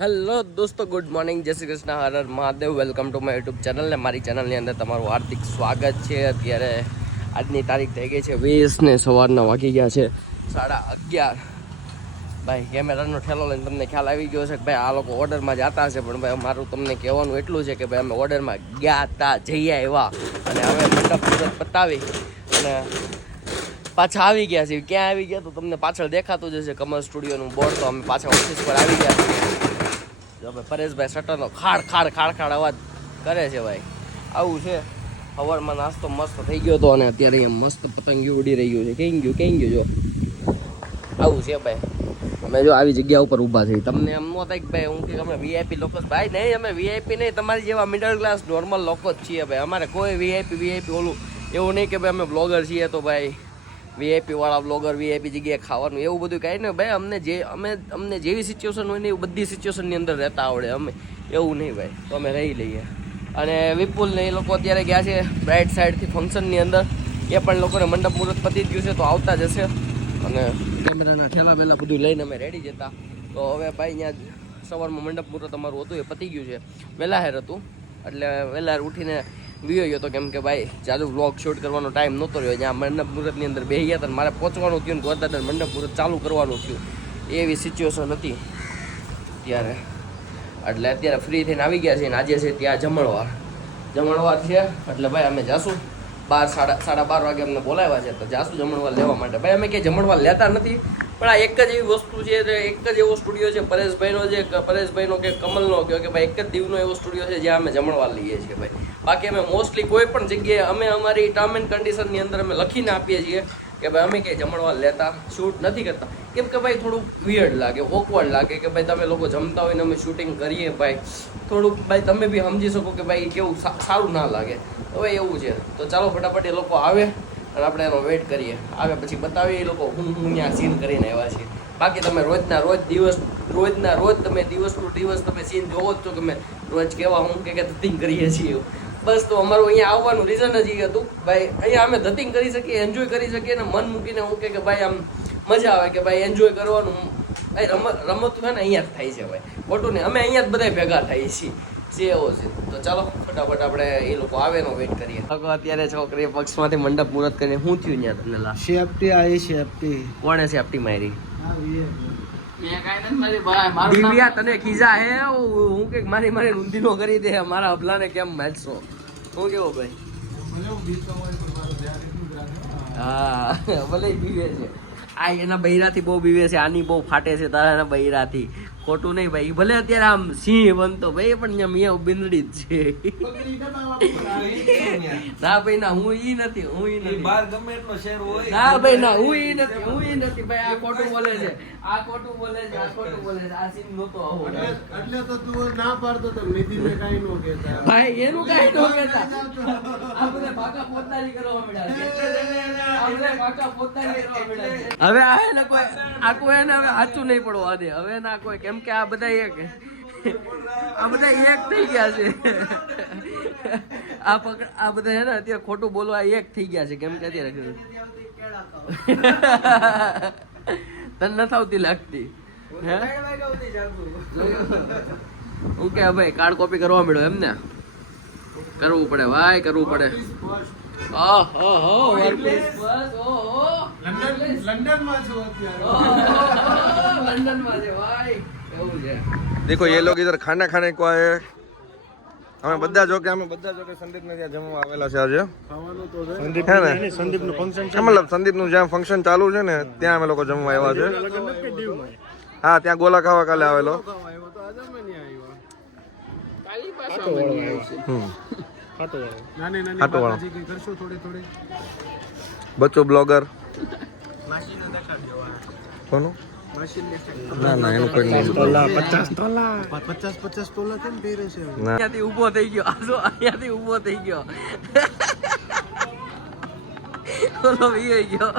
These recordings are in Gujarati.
હેલો દોસ્તો, ગુડ મોર્નિંગ, જય Shri Krishna, Har Har Mahadev. Welcome to my YouTube channel. ને મારી ચેનલની અંદર તમારું હાર્દિક સ્વાગત છે. અત્યારે આજની તારીખ થઈ ગઈ છે 20 ને સવારના વાગી ગયા છે 11:30. ભાઈ કેમેરાનો ઠેલો લઈને તમને ખ્યાલ આવી ગયો છે કે ભાઈ આ લોકો ઓર્ડરમાં જતા હશે, પણ ભાઈ મારું તમને કહેવાનું એટલું છે કે ભાઈ અમે ઓર્ડરમાં ગયા હતા, જઈ આવ્યા અને હવે મંડપ મુહૂર્ત પતાવી અને પાછા આવી ગયા છે. ક્યાં આવી ગયા તો તમને પાછળ દેખાતું જ હશે કમલ સ્ટુડિયોનું બોર્ડ. તો અમે પાછા ઓફિસ પર આવી ગયા છીએ. હવે પરેશભાઈ શટરનો ખાડ અવાજ કરે છે ભાઈ. આવું છે. સવારમાં નાસ્તો મસ્ત થઈ ગયો હતો અને અત્યારે અહીંયા મસ્ત પતંગિયું ઉડી રહ્યું છે. ક્યાં ગયું જો આવું છે ભાઈ. અમે જો આવી જગ્યા ઉપર ઊભા છીએ. તમને એમ ન થાય કે ભાઈ હું કે અમે વીઆઈપી લોકો ભાઈ નહીં, અમે વીઆઈપી નહીં, તમારી જેવા મિડલ ક્લાસ નોર્મલ લોકો જ છીએ ભાઈ. અમારે કોઈ વીઆઈપી ઓલું એવું નહીં કે ભાઈ અમે બ્લોગર છીએ તો ભાઈ વીઆઈપી વાળા બ્લોગર વીઆઈપી જગ્યાએ ખાવાનું એવું બધું કાંઈ નહીં ભાઈ. અમને જેવી સિચ્યુએશન હોય ને એ બધી સિચ્યુએશનની અંદર રહેતા આવડે. અમે એવું નહીં ભાઈ, તો અમે રહી લઈએ. અને વિપુલ ને એ લોકો અત્યારે ગયા છે બ્રાઇટ સાઈડથી ફંક્શનની અંદર. એ પણ લોકોને મંડપ મુહૂર્ત પતી જ ગયું છે તો આવતા જ હશે. અને કેમેરાના ઠેલા બેલા બધું લઈને અમે રેડી જતા. તો હવે ભાઈ અહીંયા સવારમાં મંડપ મુહૂર્ત અમારું હતું એ પતી ગયું છે. વહેલાહેર હતું એટલે વહેલાહેર ઉઠીને વિયો ગયો હતો, કેમ કે ભાઈ જાજુ વ્લોગ શૂટ કરવાનો ટાઈમ નહોતો રહ્યો. જ્યાં મંડપ મુહૂર્તની અંદર બેસી ગયા હતા મારે પહોંચવાનું થયું ને ગોરદાદા મંડપ મુહૂર્ત ચાલુ કરવાનું થયું. એવી સિચ્યુએશન હતી ત્યારે. એટલે અત્યારે ફ્રી થઈને આવી ગયા છે ને આજે છે ત્યાં જમણવાર છે. એટલે ભાઈ અમે જાશું 12-12:30 વાગે અમને બોલાવ્યા છે તો જાશું જમણવાર લેવા માટે. ભાઈ અમે ક્યાંય જમણવાર લેતા નથી, પણ આ એક જ એવી વસ્તુ છે, એક જ એવો સ્ટુડિયો છે પરેશભાઈનો કે કમલનો કે ભાઈ એક જ દીવનો એવો સ્ટુડિયો છે જ્યાં અમે જમણવાર લઈએ છીએ ભાઈ. બાકી અમે મોસ્ટલી કોઈ પણ જગ્યાએ અમે અમારી ટર્મ એન્ડ કન્ડિશનની અંદર અમે લખીને આપીએ છીએ કે ભાઈ અમે ક્યાંય જમણવાર લેતા શૂટ નથી કરતા. કેમ કે ભાઈ થોડુંક વિયર્ડ લાગે, ઓકવર્ડ લાગે કે ભાઈ તમે લોકો જમતા હોય ને અમે શૂટિંગ કરીએ ભાઈ. થોડુંક ભાઈ તમે બી સમજી શકો કે ભાઈ કેવું સારું ના લાગે. હવે એવું છે તો ચાલો ફટાફટ એ લોકો આવે અને આપણે એનો વેઇટ કરીએ. આવે પછી બતાવીએ એ લોકો હું ત્યાં સીન કરીને આવ્યા છીએ. બાકી તમે રોજના રોજ તમે દિવસ ટુ દિવસ તમે સીન જોવો જ છો કે અમે રોજ કેવા હું કે ધતિંગ કરીએ છીએ. બસ તો અમારું અહીંયા આવવાનું રીઝન જ એ હતું ભાઈ. અહીંયા અમે ધતિંગ કરી શકીએ, એન્જોય કરી શકીએ ને મન મૂકીને હું કે ભાઈ આમ મજા આવે કે ભાઈ એન્જોય કરવાનું. રમત છે ને અહીંયા જ થાય છે ભાઈ, ખોટું નહીં. અમે અહીંયા જ બધા ભેગા થઈએ છીએ જે એવો છે. તો ચાલો ફટાફટ આપણે એ લોકો આવે એનો વેઇટ કરીએ. અત્યારે છોકરી પક્ષમાંથી મંડપ મુહૂર્ત કરીને શું થયું ત્યાં તમને લા સેફટી આવી સેફટી કોણે સેફટી મારી? દિવ્યા તને ખીજા હે હું કે મારી ઊંધીનો કરી દે મારા અભલાને કેમ મારશો? હું કેવો ભાઈ? હા ભલે બીવે છે આ એના બૈરાથી બહુ બીવે છે, આની બહુ ફાટે છે તારા બૈરાથી. ખોટું નહીં ભાઈ, ભલે અત્યારે આમ સિંહ બનતો ભાઈ પણ મિયા બિંદડી જ છે. ના ભાઈ ના, હું ઈ નથી બહાર ગમે એટલો શેર હોય. ના ભાઈ ના, હું ઈ નથી ભાઈ. આ ખોટું બોલે છે, આ ખોટું બોલે છે. આ સીન નહોતો આવો એટલે તો તું ના પાડતો તો નિધિને કાઈ નો કહેતા ભાઈ. એનું કાઈ નો કહેતા. આ બધા પાકા પોતાની કરવા મળ્યા. હવે આ ને કોઈ આ કોઈ એને હવે સાચું નહીં પડવા દે હવે ના કોઈ, કેમ કે આ બધા એક થઈ ગયા છે. આ બધા છે ને અત્યારે ખોટું બોલવા એક થઈ ગયા છે. કેમ કે અત્યારે તને નથી આવતી લાગતી હું કે ભાઈ કાર્ડ કોપી કરવા મળ્યો એમ ને? કરવું પડે ભાઈ, કરવું પડે. देखो ये लोग इधर खाना खाने को आए. અમે બધા જો કે સંદીપ ને ત્યાં જમવા આવેલા છે આજે. સંદીપ હે ને સંદીપનું ફંક્શન છે, મતલબ સંદીપનું જ્યાં ફંક્શન ચાલુ છે ને ત્યાં અમે લોકો જમવા આવ્યા છે. હા ત્યાં ગોલા ખાવા કાલે આવેલો. બચ્ચો બ્લોગર કોનું? ના એનું કોઈ નહીં. 50 તોલા કેમ પહેરે છે? અહીંયાથી ઊભો થઈ ગયો ગોલો વી ગયો.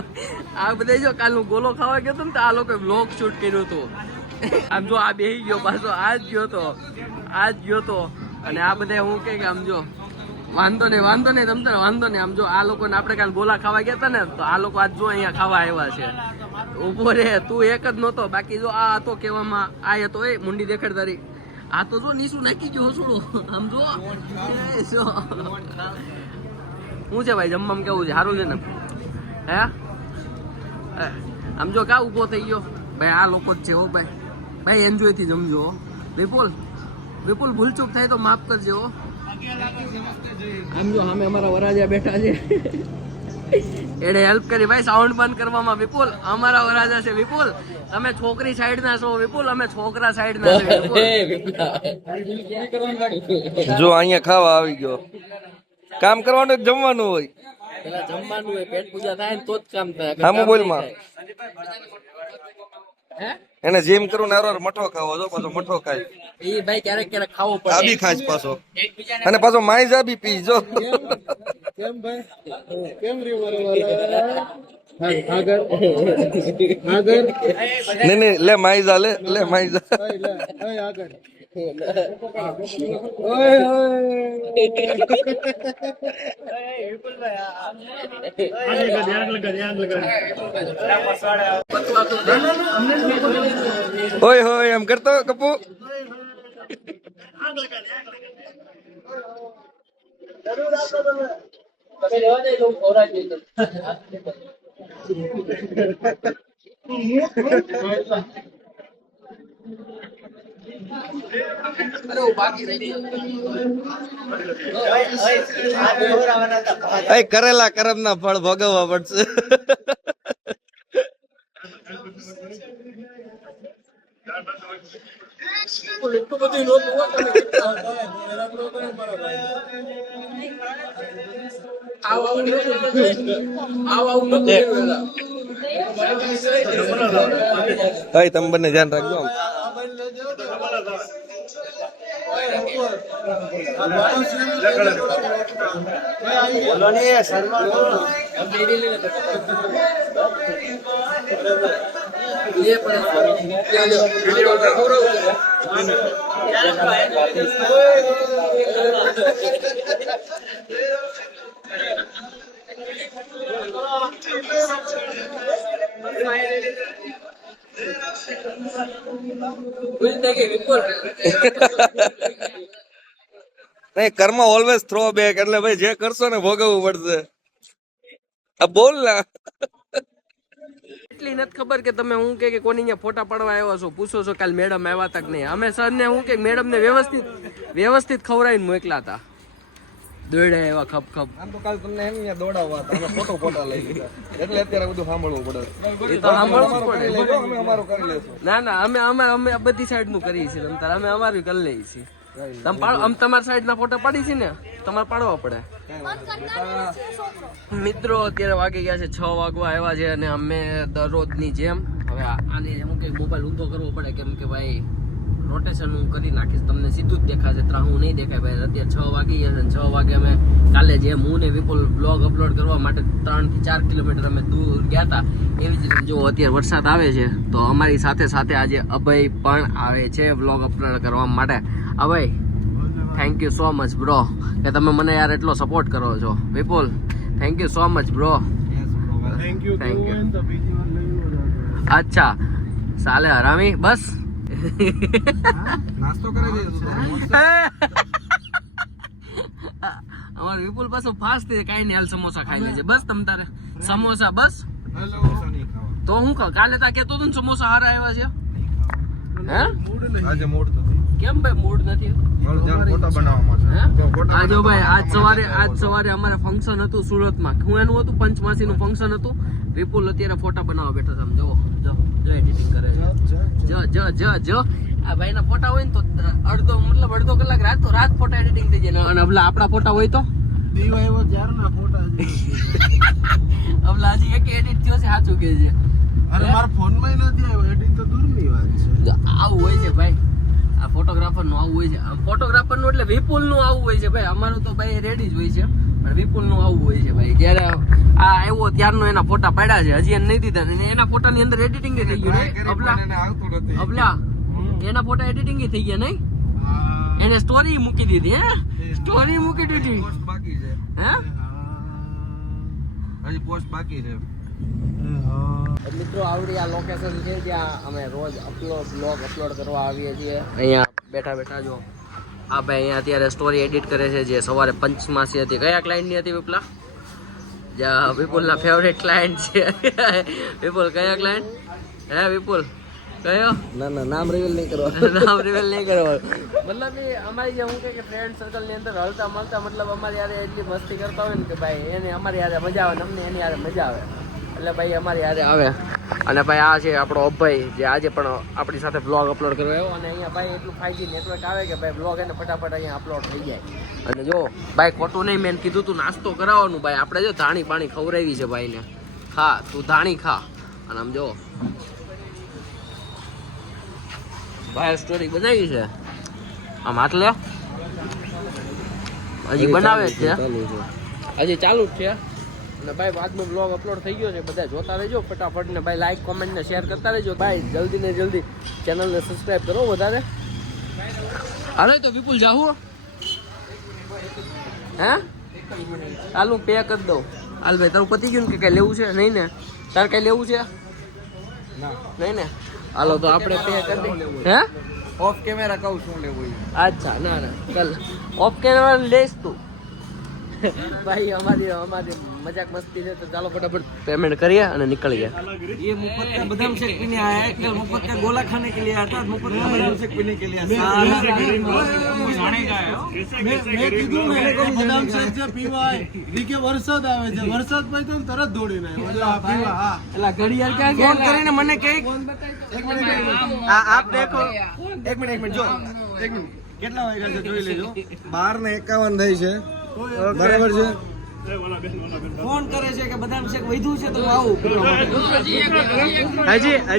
આ બધા જો કાલનું ગોલો ખાવા ગયો હતો ને તો આ લોકોએ વ્લોગ શૂટ કર્યું હતું. આમ જો આ બેહી ગયો પાછો, આ જ ગયો તો અને આ બધા હું કે આમ જો વાંધો નહીં તમતારે વાંધો નહીં. આમ જો આ લોકોને આપણે કાલ ગોલા ખાવા ગયા હતા ને તો આ લોકો આજ જો અહીંયા ખાવા આવ્યા છે. ઉભો રે, તું એક જ નહોતો, બાકી જો આ હતો કેવામાં આ હતો એ મુંડી દેખાડ તારી. આ તો જો નીસું નાખી ગયો હસુડો આમ જો. શું છે ભાઈ જમવામાં કેવું છે? સારું છે ને? હે આમ જો કા ઊભો થઈ ગયો ભાઈ, આ લોકો જ છે હો ભાઈ. ભાઈ એન્જોય થી જમજો હો. વિપુલ ભૂલચૂક થાય તો માફ કરજો હો. આમ જો સામે અમારા વરાજા બેઠા છે, એને હેલ્પ કરી ભાઈ સાઉન્ડ બંધ કરવામાં. વિપુલ અમારા વરાજા છે. વિપુલ તમે છોકરી સાઈડ ના છો, વિપુલ અમે છોકરા સાઈડ ના છે. જો અહીંયા ખાવા આવી ગયો, કામ કરવાનું કે જમવાનું હોય? પેલા જમવાનું હોય, પેટ પૂજા થાય ને તો જ કામ થાય. હા મોબાઈલમાં હે એને જેમ કરું ને હારો મઠો ખાવો, જો પાછો મઠો ખાય. એ ભાઈ ક્યારેક ક્યારેક ખાવો આ પડે. બી ખાય પાછો, અને પાછો માઈઝા બી પી જો. કેમ ભાઈ? કેમ રે મારો વાલા? આગળ નહીં લે માઈઝા, લે માઈઝા. આગળ ઓય હોય એમ કરતો કપુ. કરેલા કરમ ના ફળ ભોગવવા પડશે. તમે બંને ધ્યાન રાખજો. નહીં, કર્મ ઓલવેઝ થ્રો બેક, એટલે ભાઈ જે કરશો ને ભોગવવું પડશે. આ બોલ ના એટલી નથી ખબર કે તમે હું કે કોની અહીંયા ફોટા પાડવા આવ્યા છો, પૂછો છો કાલ મેડમ આવ્યા હતા કે નહીં. અમે સર ને હું કે મેડમ ને વ્યવસ્થિત ખવડાવીને મોકલા હતા. દોડ્યા એવા ખપ ખપ. આમ તો કાલ તમને એમ અહીંયા દોડાવવા હતા, અમે ફોટા લઈ લીધા, એટલે અત્યારે બધું સાંભળવું પડે. એ તો સાંભળવું પડે. અમે અમારું કરી લેશું. ના અમે બધી સાઈડ નું કરીએ છીએ. અમે અમારું કરી લઈએ છીએ. તમારા સાઈડ ના ફોટા પાડી છે ને, તમારે પાડવા પડે. મિત્રો અત્યારે વાગી ગયા છે 6 વાગવા આવ્યા છે, અને અમે દરરોજની જેમ હવે આની હું કે મોબાઈલ ઊંધો કરવો પડે, કેમ કે ભાઈ રોટેશન હું કરી નાખીશ, તમને સીધું જ દેખાશે, ત્રાહું નહીં દેખાય ભાઈ. અત્યારે 6 વાગી ગયા છે, 6 વાગે અમે કાલે જેમ હું ને વિપુલ બ્લોગ અપલોડ કરવા માટે 3 થી 4 કિલોમીટર અમે દૂર ગયા હતા, એવી જ રીતે જો અત્યારે વરસાદ આવે છે, તો અમારી સાથે સાથે આજે અભય પણ આવે છે બ્લોગ અપલોડ કરવા માટે. Abhay thank you so much bro, કે તમે મને યાર એટલો સપોર્ટ કરો છો. Vipul thank you so much bro. Thank you. અચ્છા સાલે હરામી બસ. નાસ્તો કરી દેજો. અમાર વિપુલ પાછો ફાસ્ટ છે, કાઈ નહીં, હાલ સમોસા ખાઈ લેજે બસ. તમ તારે સમોસા બસ. તો હું કાલે તા કેતો તો ને સમોસા હારા આવ્યા છે. હે આજે મૂડ તો કેમ ભાઈ મૂડ નથી? ફોટા બનાવવામાં છે. આજે ભાઈ આજ સવારે અમારે ફંક્શન હતું સુરતમાં. હું એનું હતું પંચમાસી નું ફંક્શન હતું. વિપુલ અત્યારે ફોટા બનાવવા બેઠો છે. જો એડિટિંગ કરે જો આ ભાઈ ના ફોટા હોય ને તો અડધો કલાક રાત ફોટા એડિટિંગ થઈ જાય, અને આપણા ફોટા હોય તો અબલા હજી એક એડિટ થયો છે, સાચું કે છે. અરે મારા ફોનમાં નથી આવ્યો, એડિટ તો દૂરની વાત છે. આવું હોય છે ભાઈ, આ ફોટોગ્રાફર નું આવું હોય છે. ફોટોગ્રાફર નું એટલે વિપુલ નું આવું હોય છે ભાઈ. અમારું તો ભાઈ રેડી જ હોય છે, પણ વિપુલ નું આવું હોય છે ભાઈ. જયારે આ આવ્યો ત્યારનો એના ફોટા પાડ્યા છે, હજી એને નહીં દીધા, એના ફોટા ની અંદર એડિટિંગ થઈ ગયું નહીં અબલા એના ફોટા એડિટિંગ થઈ ગયા નહીં. એને સ્ટોરી મૂકી દીધી. સ્ટોરી મૂકી દીધી. બાકી છે, હે હજી પોસ્ટ બાકી છે. મિત્રો આવડી આ લોકેશન છે જ્યાં અમે રોજ બ્લોગ અપલોડ કરવા આવીએ છીએ. અહીંયા બેઠા બેઠા જો આ ભાઈ અહીંયા અત્યારે સ્ટોરી એડિટ કરે છે જે સવારે પંચમાસી હતી. કયા ક્લાયન્ટની હતી વિપુલા? જ્યાં વિપુલના ફેવરેટ ક્લાયન્ટ છે. વિપુલ કયા ક્લાયન્ટ? હે વિપુલ કયો? ના ના નામ રિવીલ નહીં કરવા. નામ રિવીલ નહીં કરવાનું. મતલબ એ અમારી જે હું કે ફ્રેન્ડ સર્કલની અંદર હળતા મળતા મતલબ અમારી યારે એટલી મસ્તી કરતા હોય ને કે ભાઈ એને અમારી યારે મજા આવે ને અમને એની યારે મજા આવે એટલે ભાઈ અમારી યારે આવે. અને ભાઈ આ છે આપણો અભય જે આજે પણ આપણી સાથે બ્લોગ અપલોડ કરવા આવ્યો. અને અહીંયા ભાઈ એટલું 5G નેટવર્ક આવે કે ભાઈ બ્લોગ એને ફટાફટ અહીંયા અપલોડ થઈ જાય. અને જો ભાઈ ખોટું નહીં, મેં કીધું તું નાસ્તો કરાવવાનું ભાઈ. આપણે જો ધાણી પાણી ખવડાવી છે ભાઈને. ખા તું ધાણી ખા. અને આમ જો ભાઈ સ્ટોરી બનાવી છે આમ હાથ લે. હજી બનાવે જ છે, હજી ચાલુ જ છે. અને ભાઈ બાદમાં બ્લોગ અપલોડ થઈ ગયો છે, બધા જોતા રહેજો ફટાફટ. ને ભાઈ લાઈક કોમેન્ટ ને શેર કરતા રહેજો ભાઈ. જલ્દી ને જલ્દી ચેનલને સબસ્ક્રાઇબ કરો વધારે. હાલો તો વિપુલ જાહુ હે હાલ હું પે કરી દઉં. હાલ ભાઈ તારું પતી ગયું ને કે કઈ લેવું છે? નહીં ને તારે કઈ લેવું છે? નહીં ને હાલો તો આપણે પે કરી દઈએ. હે ઓફ કેમેરા કહું શું લેવું? અચ્છા ના ના ચાલ ઓફ કેમેરા લઈશ તું. ભાઈ અમારી મજાક મસ્તી છે તો ચાલો फटाफट पेमेंट करिए અને નીકળીએ. ये मुफ्त का बादाम शेक पीने आया है, कल मुफ्त का गोला खाने के लिए आया था, मुफ्त का बादाम शेक पीने के लिए મેં કીધું મેરે કો બદામ શેક છે પીવા દીકે વરસાદ આવે છે, વરસાદ પછી તો તરત દોડીને આવ્યો પીવા. હા એલા ઘડિયાળ ક્યાં ફોન ગયા? કરીને મને કે એક મિનિટ આપ દેખો. એક મિનિટ જો એક મિનિટ કેટલા વાગ્યા છે જોઈ લેજો. 12:51 થઈ છે બરાબર છે. ફોન કરે છે કે બદામ શેક વધ્યું છે તો આવું.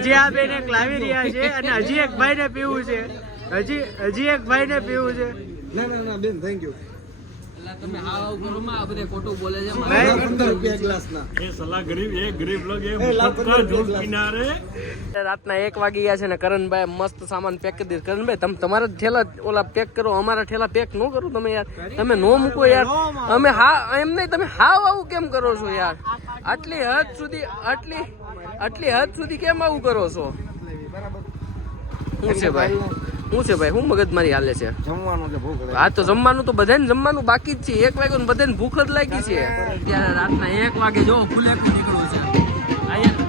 હજી આ બેને લાવી રહ્યા છે અને હજી એક ભાઈને પીવું છે. હજી એક ભાઈને પીવું છે. ના બેન થેન્ક યુ. એલા તમે હાવ કરો માં આ બધે ખોટું બોલે છે. 15 રૂપિયા ગ્લાસ ના. રાતના 1 વાગી ગયા છે ને કરણભાઈ મસ્ત સામાન પેક કરી દીધું. કરણભાઈ તમે તમારા ઠેલા ઓલા પેક કરો, અમારા ઠેલા પેક ન કરો તમે યાર. તમે નો મૂકો યાર. અમે હા એમ નહીં, તમે હાવ આવું કેમ કરો છો યાર? આટલી હદ સુધી કેમ આવું કરો છો? શું છે ભાઈ શું મગજમારી હાલે છે? જમવાનું છે ભૂખ લાગી. હા તો જમવાનું તો બધાને જમવાનું બાકી જ છે. 1 વાગ્યો બધાને ભૂખ જ લાગી છે. ત્યારે રાતના 1 વાગે જો ફૂલે નીકળવું છે અહીંયા.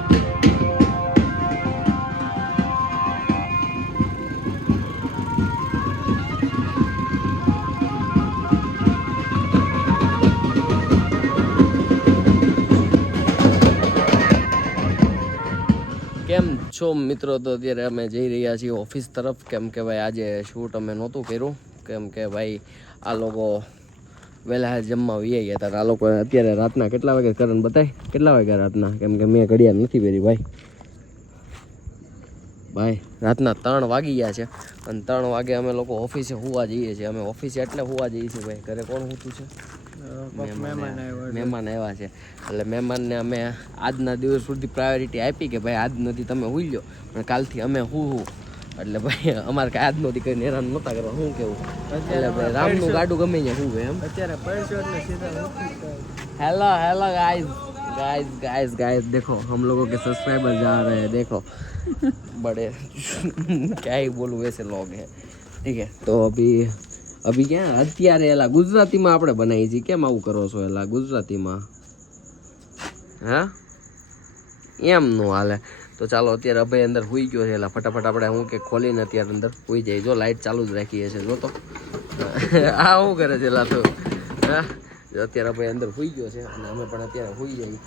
કેમ છો મિત્રો? તો અત્યારે અમે જઈ રહ્યા છીએ ઓફિસ તરફ. કેમ કે ભાઈ આજે શૂટ અમે નહોતું કર્યું કેમ કે ભાઈ આ લોકો વહેલા જમવા વી ગયા હતા. આ લોકો અત્યારે રાતના કેટલા વાગે કરણ બતાય કેટલા વાગ્યા રાતના? કેમ કે મેં ઘડિયાળ નથી પહેરી ભાઈ રાતના 3 વાગી ગયા છે. અને 3 વાગે અમે લોકો ઓફિસે હોવા જઈએ છીએ. અમે ઓફિસે એટલે હોવા જઈએ છીએ ભાઈ. ઘરે કોણ હોતું છે? મહેમાન આવ્યા છે એટલે મહેમાનને અમે આજના દિવસ સુધી પ્રાયોરિટી આપી કે ભાઈ આજ નથી તમે હુઈ લો પણ કાલથી અમે હું એટલે ભાઈ અમારે કાંઈ આજ નથી કંઈ હેરાન નહોતા કરવા. શું કેવું? એટલે ભાઈ રામનું ગાડું ગમે ને હું એમ અત્યારે પૈસો એટલે સીધા हेलो गाइस देखो हम लोगों के सब्सक्राइबर जा रहे हैं देखो बड़े क्या ही बोलूँ वैसे लोग हैं ठीक है. तो अभी क्या અત્યારે એલા ગુજરાતીમાં આપણે બનાવી છીએ. કેમ આવું કરો છો એલા ગુજરાતીમાં? હા એમ નો હાલે. તો ચાલો અત્યારે અભય અંદર હુઈ ગયો છે. એલા ફટાફટ આપણે હું કે ખોલીને અત્યારે અંદર હુઈ જાય. જો લાઇટ ચાલુ જ રાખીએ છે જો તો આ શું કરે છે એલા તો હા. અત્યારે અભય અંદર હુઈ ગયો છે અને અમે પણ અત્યારે હુઈ જઈએ.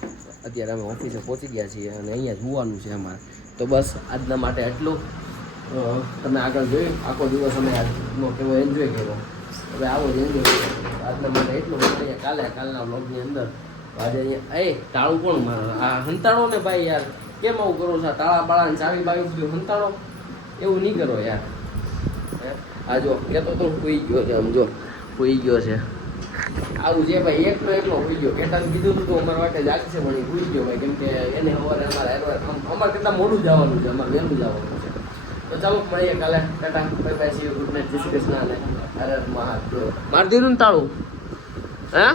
અત્યારે અમે ઓફિસે પહોંચી ગયા છીએ અને અહીંયા જોવાનું છે અમારે. તો બસ આજના માટે એટલું. તમે આગળ જોયું આખો દિવસ અમે આજનો કેવો એન્જોય કર્યો. હવે આવો જ એન્જોય કર્યો આજના માટે એટલું. અહીંયા કાલના વ્લોગની અંદર આજે અહીંયા તાળું કોણ મારે? આ હંતાડો ને ભાઈ યાર. કેમ આવું કરો છો? તાળા બાળા ને ચાવી બાવી બધું હંતાડો. એવું નહીં કરો યાર. આ જો કહેતો તો હુઈ ગયો છે. આમ જો હુઈ ગયો છે. આવું છે ભાઈ. એકલો હુઈ ગયો. કેટાને કીધું હતું તો અમારા માટે જાગશે પણ એ હુઈ ગયો ભાઈ. કેમ કે એને સવારે અમારે કેટલા મોડું જવાનું છે. અમારે વહેલું જવાનું છે. તો ચાલો મળીએ કાલે. Tata bye bye see you good night. જય શ્રી કૃષ્ણ અને હર હર મહાદેવ. મારી દીધું ને તાળું? હે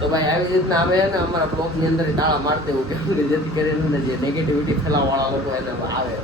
તો ભાઈ આવી રીતના આવે ને અમારા બ્લોગની અંદર તાળા મારતે એવું કેવું જેથી કરીને જે નેગેટિવિટી ફેલાવવાળા લોકો એને આવે